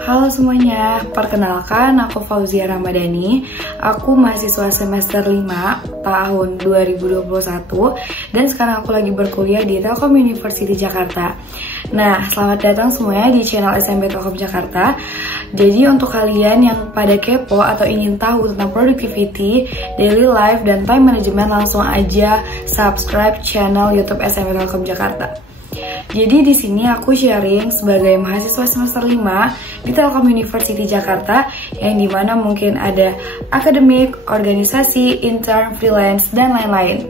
Halo semuanya, perkenalkan aku Fauzia Ramadhani. Aku mahasiswa semester 5 tahun 2021 dan sekarang aku lagi berkuliah di Telkom University Jakarta. Nah, selamat datang semuanya di channel SMP Telkom Jakarta. Jadi untuk kalian yang pada kepo atau ingin tahu tentang productivity, daily life, dan time management, langsung aja subscribe channel YouTube SMP Telkom Jakarta. Jadi di sini aku sharing sebagai mahasiswa semester 5 di Telkom University Jakarta, yang dimana mungkin ada akademik, organisasi, intern, freelance, dan lain-lain.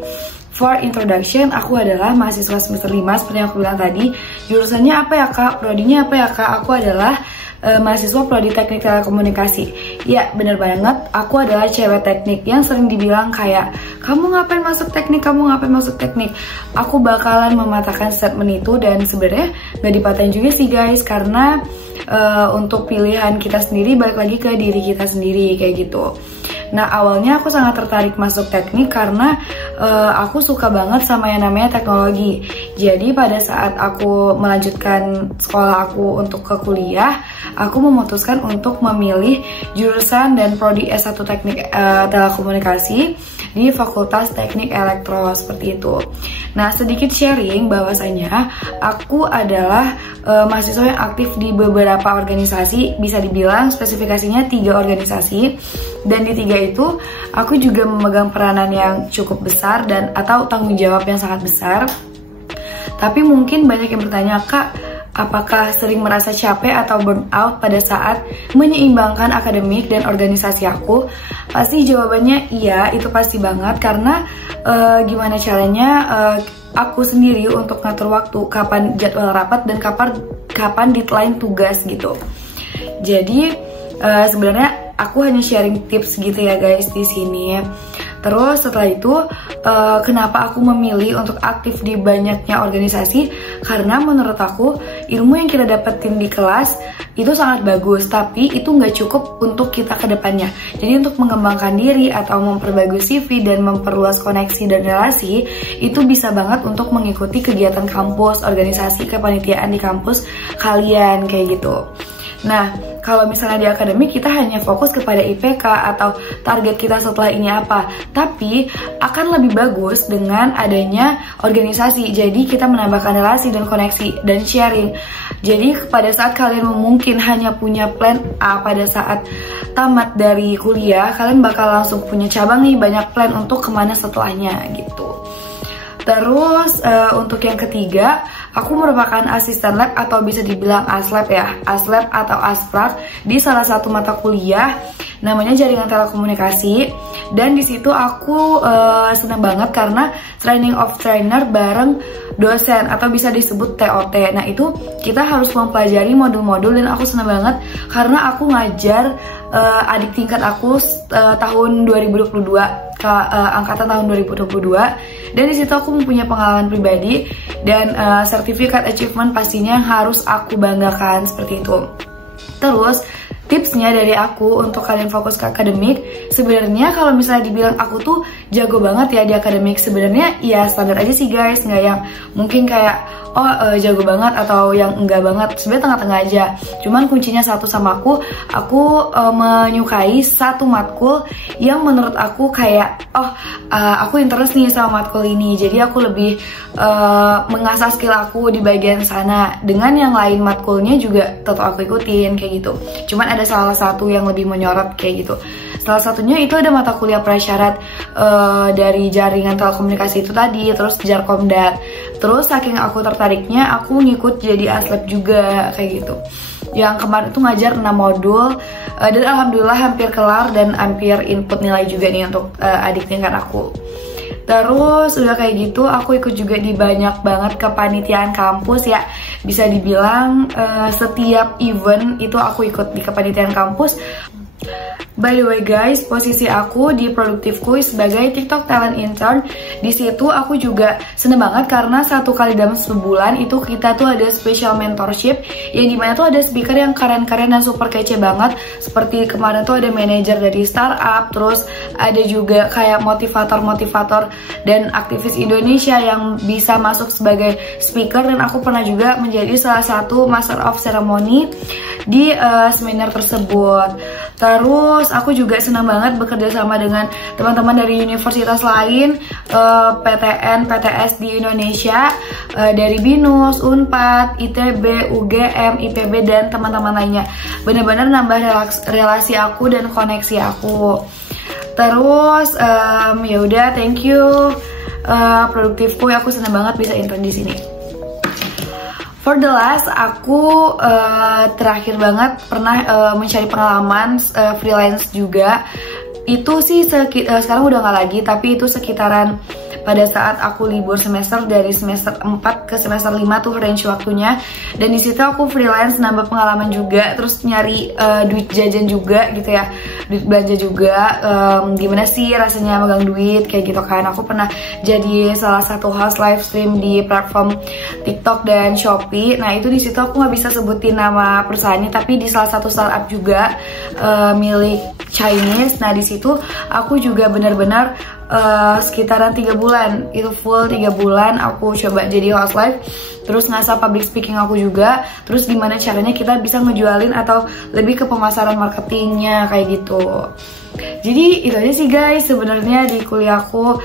For introduction, aku adalah mahasiswa semester 5 seperti yang aku bilang tadi. Jurusannya apa ya kak? Prodinya apa ya kak? Aku adalah mahasiswa prodi teknik telekomunikasi. Ya bener banget, aku adalah cewek teknik yang sering dibilang kayak, kamu ngapain masuk teknik, kamu ngapain masuk teknik. Aku bakalan mematahkan statement itu, dan sebenarnya gak dipatahin juga sih guys, karena untuk pilihan kita sendiri balik lagi ke diri kita sendiri kayak gitu. Nah, awalnya aku sangat tertarik masuk teknik karena aku suka banget sama yang namanya teknologi. Jadi pada saat aku melanjutkan sekolah aku untuk ke kuliah, aku memutuskan untuk memilih jurusan dan prodi S1 teknik telekomunikasi di Fakultas Teknik Elektro, seperti itu. Nah, sedikit sharing bahwasanya aku adalah mahasiswa yang aktif di beberapa organisasi, bisa dibilang spesifikasinya 3 organisasi, dan di 3 itu aku juga memegang peranan yang cukup besar dan atau tanggung jawab yang sangat besar. Tapi mungkin banyak yang bertanya, kak, apakah sering merasa capek atau burnout pada saat menyeimbangkan akademik dan organisasi aku? Pasti jawabannya iya, itu pasti banget, karena gimana caranya aku sendiri untuk ngatur waktu, kapan jadwal rapat dan kapan deadline tugas gitu. Jadi sebenarnya aku hanya sharing tips gitu ya guys di sini. Terus setelah itu kenapa aku memilih untuk aktif di banyaknya organisasi? Karena menurut aku ilmu yang kita dapetin di kelas itu sangat bagus, tapi itu nggak cukup untuk kita ke depannya. Jadi untuk mengembangkan diri atau memperbagus CV dan memperluas koneksi dan relasi, itu bisa banget untuk mengikuti kegiatan kampus, organisasi, kepanitiaan di kampus kalian kayak gitu. Nah, kalau misalnya di akademik kita hanya fokus kepada IPK atau target kita setelah ini apa, tapi akan lebih bagus dengan adanya organisasi. Jadi kita menambahkan relasi dan koneksi dan sharing. Jadi pada saat kalian mungkin hanya punya plan A pada saat tamat dari kuliah, kalian bakal langsung punya cabang nih, banyak plan untuk kemana setelahnya gitu. Terus untuk yang ketiga, aku merupakan asisten lab atau bisa dibilang aslab ya, aslab atau asprak di salah satu mata kuliah namanya jaringan telekomunikasi. Dan di situ aku senang banget karena training of trainer bareng dosen atau bisa disebut TOT. Nah, itu kita harus mempelajari modul-modul, dan aku senang banget karena aku ngajar adik tingkat aku tahun 2022 ke angkatan tahun 2022, dan di situ aku mempunyai pengalaman pribadi dan sertifikat achievement pastinya harus aku banggakan seperti itu. Terus tipsnya dari aku untuk kalian fokus ke akademik, sebenarnya kalau misalnya dibilang aku tuh jago banget ya di akademik, sebenarnya ya standar aja sih guys, nggak yang mungkin kayak jago banget atau yang enggak banget, sebenarnya tengah-tengah aja. Cuman kuncinya satu sama aku menyukai satu matkul yang menurut aku kayak aku interest nih sama matkul ini, jadi aku lebih mengasah skill aku di bagian sana. Dengan yang lain matkulnya juga tetap aku ikutin kayak gitu, cuman ada salah satu yang lebih menyorot kayak gitu. Salah satunya itu ada mata kuliah prasyarat dari jaringan telekomunikasi itu tadi, terus Jarkomdat. Terus saking aku tertariknya, aku ngikut jadi aslab juga kayak gitu. Yang kemarin itu ngajar 6 modul, dan alhamdulillah hampir kelar dan hampir input nilai juga nih untuk adik tingkat aku. Terus udah kayak gitu, aku ikut juga di banyak banget kepanitiaan kampus ya. Bisa dibilang setiap event itu aku ikut di kepanitiaan kampus. By the way guys, posisi aku di Produktifku sebagai TikTok Talent Intern. Di situ aku juga seneng banget karena 1 kali dalam sebulan itu kita tuh ada special mentorship yang dimana tuh ada speaker yang keren-keren dan super kece banget. Seperti kemarin tuh ada manajer dari startup, terus ada juga kayak motivator-motivator dan aktivis Indonesia yang bisa masuk sebagai speaker, dan aku pernah juga menjadi salah satu Master of Ceremony di seminar tersebut. Terus aku juga senang banget bekerja sama dengan teman-teman dari universitas lain, PTN, PTS di Indonesia, dari BINUS, UNPAD, ITB, UGM, IPB, dan teman-teman lainnya. Bener-bener nambah relasi aku dan koneksi aku. Terus ya udah, thank you Produktifku, aku senang banget bisa intern di sini. For the last, aku terakhir banget pernah mencari pengalaman freelance juga. Itu sih sekarang udah nggak lagi, tapi itu sekitaran pada saat aku libur semester dari semester 4 ke semester 5 tuh range waktunya. Dan di situ aku freelance, nambah pengalaman juga, terus nyari duit jajan juga gitu ya, duit belanja juga. Gimana sih rasanya megang duit kayak gitu kan. Aku pernah jadi salah satu host live stream di platform TikTok dan Shopee. Nah itu di situ aku nggak bisa sebutin nama perusahaannya, tapi di salah satu startup juga milik Chinese. Nah di situ aku juga benar-benar sekitaran 3 bulan, itu full 3 bulan aku coba jadi host live, terus ngasah public speaking aku juga, terus gimana caranya kita bisa ngejualin atau lebih ke pemasaran marketingnya kayak gitu. Jadi itu aja sih guys sebenarnya di kuliahku,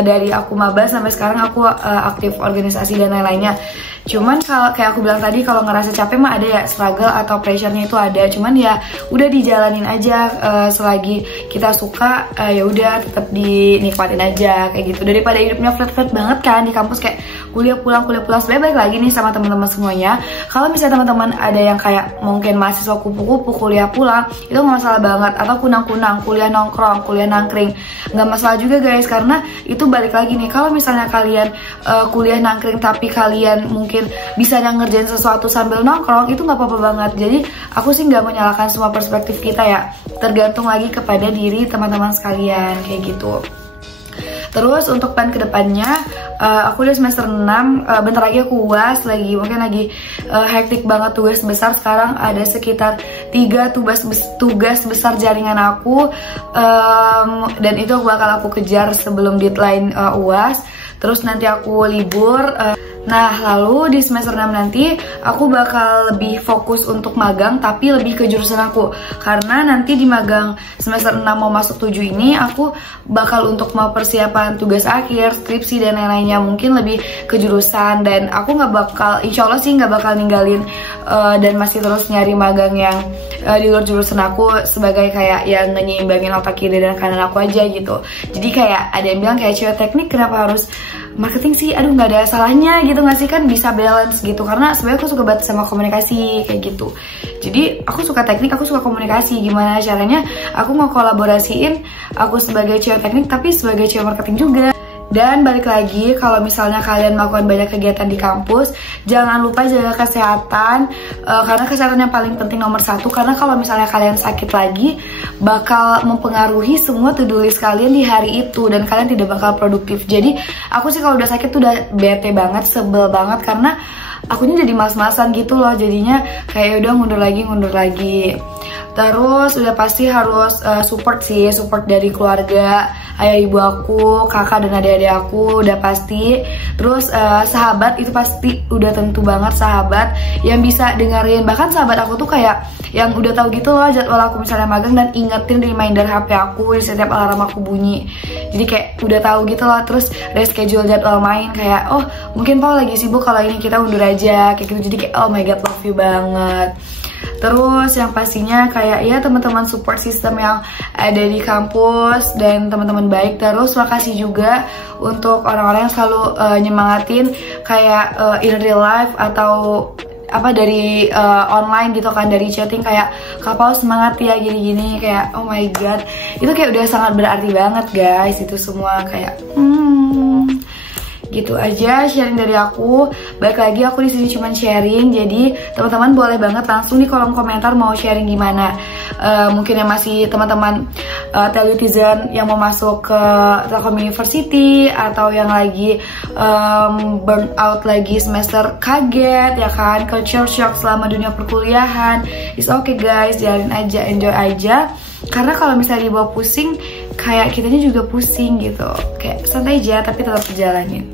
dari aku maba sampai sekarang aku aktif organisasi dan lain-lainnya. Cuman kalau kayak aku bilang tadi, kalau ngerasa capek mah ada ya, struggle atau pressure-nya itu ada. Cuman ya udah dijalanin aja, selagi kita suka ya udah tetap dinikmatin aja kayak gitu. Daripada hidupnya flat-flat banget kan di kampus, kayak kuliah pulang sebenarnya balik lagi nih sama teman-teman semuanya. Kalau misalnya teman-teman ada yang kayak mungkin mahasiswa kupu-kupu kuliah pulang, itu nggak masalah banget. Atau kunang-kunang kuliah nongkrong, kuliah nangkring, nggak masalah juga guys, karena itu balik lagi nih. Kalau misalnya kalian kuliah nangkring tapi kalian mungkin bisa ngerjain sesuatu sambil nongkrong, itu nggak apa-apa banget. Jadi aku sih nggak menyalahkan semua perspektif kita ya, tergantung lagi kepada diri teman-teman sekalian kayak gitu. Terus untuk plan kedepannya, aku udah semester 6, bentar lagi aku UAS lagi, mungkin lagi hektik banget tugas besar. Sekarang ada sekitar 3 tugas besar jaringan aku, dan itu bakal aku kejar sebelum deadline UAS. Terus nanti aku libur. Nah lalu di semester 6 nanti aku bakal lebih fokus untuk magang, tapi lebih ke jurusan aku. Karena nanti di magang semester 6 mau masuk 7 ini aku bakal untuk mau persiapan tugas akhir, skripsi dan lain-lainnya, mungkin lebih ke jurusan. Dan aku nggak bakal, insya Allah sih nggak bakal ninggalin dan masih terus nyari magang yang di luar jurusan aku, sebagai kayak yang nyimbangin otak kiri dan kanan aku aja gitu. Jadi kayak ada yang bilang kayak cewek teknik kenapa harus marketing sih, aduh nggak ada salahnya gitu nggak sih, kan bisa balance gitu. Karena sebenarnya aku suka banget sama komunikasi kayak gitu. Jadi aku suka teknik, aku suka komunikasi. Gimana caranya aku mau kolaborasiin aku sebagai cewek teknik tapi sebagai cewek marketing juga. Dan balik lagi, kalau misalnya kalian melakukan banyak kegiatan di kampus, jangan lupa jaga kesehatan, karena kesehatan yang paling penting nomor 1. Karena kalau misalnya kalian sakit lagi, bakal mempengaruhi semua to-do list kalian di hari itu, dan kalian tidak bakal produktif. Jadi aku sih kalau udah sakit tuh udah bete banget, sebel banget, karena akunya jadi mas-masan gitu loh. Jadinya kayak udah mundur lagi. Terus udah pasti harus support sih, support dari keluarga, ayah ibu aku, kakak dan adik-adik aku udah pasti. Terus sahabat itu pasti udah tentu banget, sahabat yang bisa dengerin. Bahkan sahabat aku tuh kayak yang udah tahu gitu loh jadwal aku misalnya magang, dan ingetin reminder HP aku di setiap alarm aku bunyi. Jadi kayak udah tahu gitu loh. Terus reschedule jadwal main, kayak oh mungkin Paul lagi sibuk, kalau ini kita undur aja kayak gitu. Jadi kayak oh my god, love you banget. Terus yang pastinya kayak ya teman-teman support system yang ada di kampus dan teman-teman baik. Terus makasih juga untuk orang-orang yang selalu nyemangatin kayak in real life atau apa dari online gitu kan, dari chatting kayak Kak Paul semangat ya gini-gini, kayak oh my god, itu kayak udah sangat berarti banget guys. Itu semua kayak gitu aja sharing dari aku. Balik lagi aku di sini cuman sharing, jadi teman-teman boleh banget langsung di kolom komentar mau sharing gimana. mungkin yang masih teman-teman telutizen yang mau masuk ke Telkom University, atau yang lagi burn out lagi semester kaget ya kan, culture shock selama dunia perkuliahan. It's okay guys, jalanin aja, enjoy aja. Karena kalau misalnya dibawa pusing, kayak kitanya juga pusing gitu. Kayak santai aja tapi tetap dijalanin.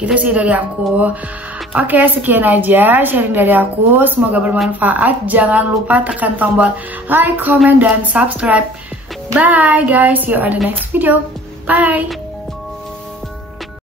Gitu sih dari aku. Oke, sekian aja sharing dari aku. Semoga bermanfaat. Jangan lupa tekan tombol like, comment, dan subscribe. Bye guys, see you on the next video. Bye.